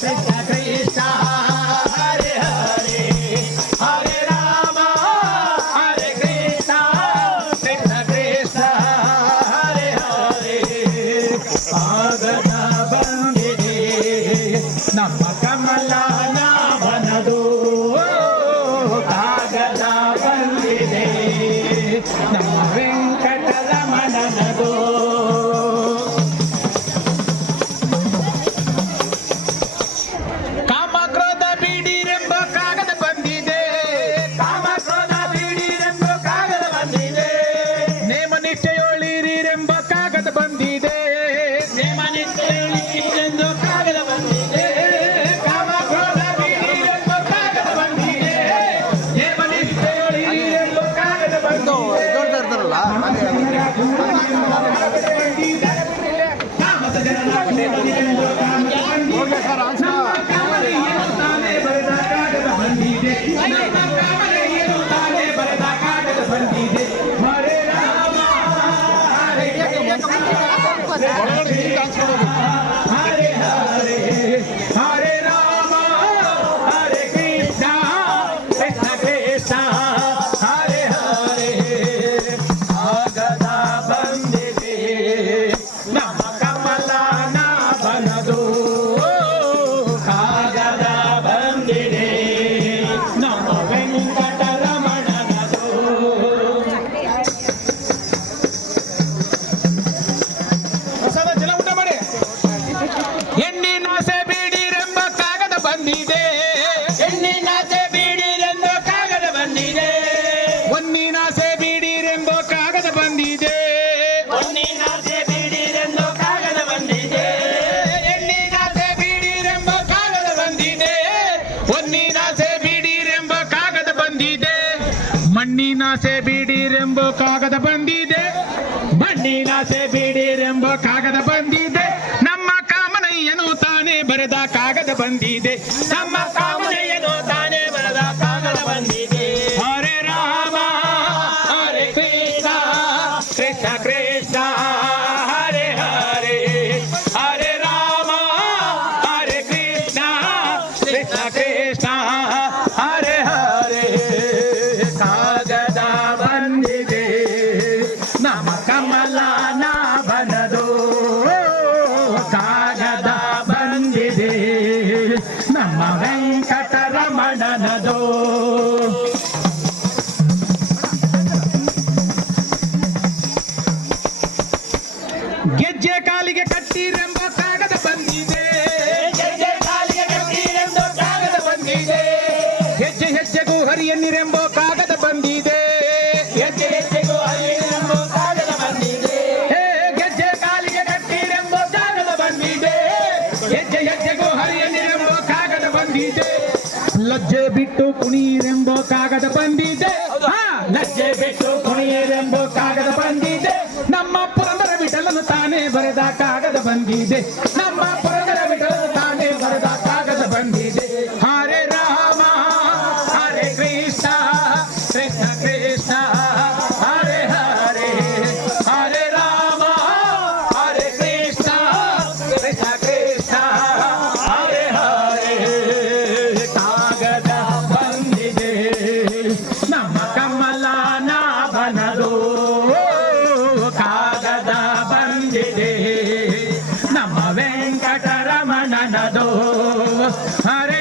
ಕೃಷ್ಣ ಕೃಷ್ಣ ಹರೆ ಹರೆ ಹರೆ ರಾಮ ಹರೆ ಕೃಷ್ಣ ಕೃಷ್ಣ ಕೃಷ್ಣ ಹರೆ ಹರೆ ಕಾಗದ ಬಂದಿದೆ ನಮ್ಮ ಕಮಲ ನಾಭನದು ಕಾಗದ ಬಂದಿದೆ ನಮ್ಮ ವೆಂಕಟರಮಣನದು ಕಾಮಕ್ರೋಧ ಬೀಡಿರೆಂಬ ಕಾಗದ ಬಂದಿದೆ ಕಾಮಕ್ರೋಧ ಬೀಡಿರೆಂಬ ಕಾಗದ ಬಂದಿದೆ ನೇಮ ನಿಷ್ಠೆಯೊಳಿರಿರೆಂಬ ಕಾಗದ ಬಂದಿದೆ ನೇಮ ನಿಷ್ಠೆಯೊಳಿರೆಂದು ಕಾಗದ ಬಂದಿದೆ ಕಾಮಕ್ರೋಧ ಬೀಡಿರೆಂಬ ಕಾಗದ ಬಂದಿದೆ ನೇಮ ನಿಷ್ಠೆಯೊಳಿರಿರೆಂಬ ಕಾಗದ ಬಂದಿದೆ ಹರೆ ಹರೆ ಹರೆ ರಾಮ ಹರೆ ಕೃಷ್ಣ ಕೃಷ್ಣ ಕೃಷ್ಣ ಹರೆ ಹರೆ ಕಾಗದ ಬಂದಿದೆ ನಮ್ಮ ಕಮಲ ನಾಭನದು ಕಾಗದ ಬಂದಿದೆ ನಮ್ಮ ವೆಂಕಟರಮಣನದು ಹೊಸದ ಜಲ ಊಟ ಮಾಡಿ ಹೆಣ್ಣಿನಾಸೆ ಬೀಡಿರೆಂಬ ಕಾಗದ ಬಂದಿದೆ ಹೆಣ್ಣಿನಾಸೆ ಬೀಡಿರೆಂಬ ಕಾಗದ ಬಂದಿದೆ ಹೊನ್ನಿನಾಸೆ ಬೀಡಿರೆಂಬ ಕಾಗದ ಬಂದಿದೆ ಹೊನ್ನಿನಾಸೆ ಬೀಡಿರೆಂಬ ಕಾಗದ ಬಂದಿದೆ ಹೆಣ್ಣಿನಾಸೆ ಬೀಡಿರೆಂಬ ಕಾಗದ ಬಂದಿದೆ ಹೊನ್ನಿನಾಸೆ ಬೀಡಿರೆಂಬ ಕಾಗದ ಬಂದಿದೆ ಮಣ್ಣಿನಾಸೆ ಬೀಡಿರೆಂಬ ಕಾಗದ ಬಂದಿದೆ ಮಣ್ಣಿನಾಸೆ ಬೀಡಿರೆಂಬ ಕಾಗದ ಬಂದಿದೆ ನಮ್ಮ ಕಾಮನಯ್ಯನು ತಾನೇ ಬರೆದ ಕಾಗದ ಬಂದಿದೆ ನಮ್ಮ ಕಾಮನಯ್ಯನು ತಾನೇ ಬರೆದ ಕಾಗದ ಬಂದಿದೆ ಹರೆ ರಾಮ ಹರೆ ಕೃಷ್ಣ ಕೃಷ್ಣ ಕೃಷ್ಣ ಹರೆ ಹರೆ ಹರೆ ರಾಮ ಹರೆ ಕೃಷ್ಣ ಕೃಷ್ಣ ಕೃಷ್ಣ ಹರೆ ಹರೆ ಕಾಗದ ಬಂದಿದೆ ನಮ್ಮ ಕಮಲ ನಾಭನದು ಕಾಗದ ಬಂದಿದೆ ನಮ್ಮ ವೆಂಕಟರಮಣನದು ಗೆಜ್ಜೆ ಕಾಲಿಗೆ ಕಟ್ಟಿರೆಂಬ ಕಾಗದ ಬಂದಿದೆ ಗೆಜ್ಜೆ ಕಾಲಿಗೆ ಕಟ್ಟಿರೆಂಬ ಕಾಗದ ಬಂದಿದೆ ಹೆಜ್ಜೆ ಹೆಜ್ಜೆಗೂ ಹರಿಯನ್ನಿರೆಂಬ ಕಾಗದ ಬಂದಿದೆ ಹೆಜ್ಜೆ ಹೆಜ್ಜೆಗೂ ಹರಿಯನ್ನಿರೆಂಬ ಕಾಗದ ಬಂದಿದೆ ಗೆಜ್ಜೆ ಕಾಲಿಗೆ ಕಟ್ಟಿರೆಂಬ ಕಾಗದ ಬಂದಿದೆ ಹೆಜ್ಜೆ ಹೆಜ್ಜೆಗೂ ಹರಿಯನ್ನಿರೆಂಬ ಕಾಗದ ಬಂದಿದೆ ಲಜ್ಜೆ ಬಿಟ್ಟು ಕುಣಿರೆಂಬ ಕಾಗದ ಬಂದಿದೆ ಲಜ್ಜೆ ಬಿಟ್ಟು ಕುಣಿರೆಂಬ ಕಾಗದ ಬಂದಿದೆ ನಮ್ಮ ಪುರಂದರ ವಿಠಲನು ತಾನೇ ಬರೆದ ಕಾಗದ ಬಂದಿದೆ ನಮ್ಮ ಪುರಂದರ ವಿಠಲನು ತಾನೇ ಬರೆದ ಕಾಗದ ಬಂದಿದೆ ಹರೆ ರಾಮ ಹರೆ ಕೃಷ್ಣ ಕೃಷ್ಣ ಕೃಷ್ಣ ಹರೆ ಹರೆ ಹರೆ ರಾಮ ಹರೆ ಕೃಷ್ಣ ಕೃಷ್ಣ ಕೃಷ್ಣ ಹರೆ ಹರೆ ಕಾಗದ ಬಂದಿದೆ ನಮ್ಮ ಕಮಲ ನಾಭನದು ಕಾಗದ ಬಂದಿದೆ ನಮ್ಮ ವೆಂಕಟರಮಣನದು ಹರೆ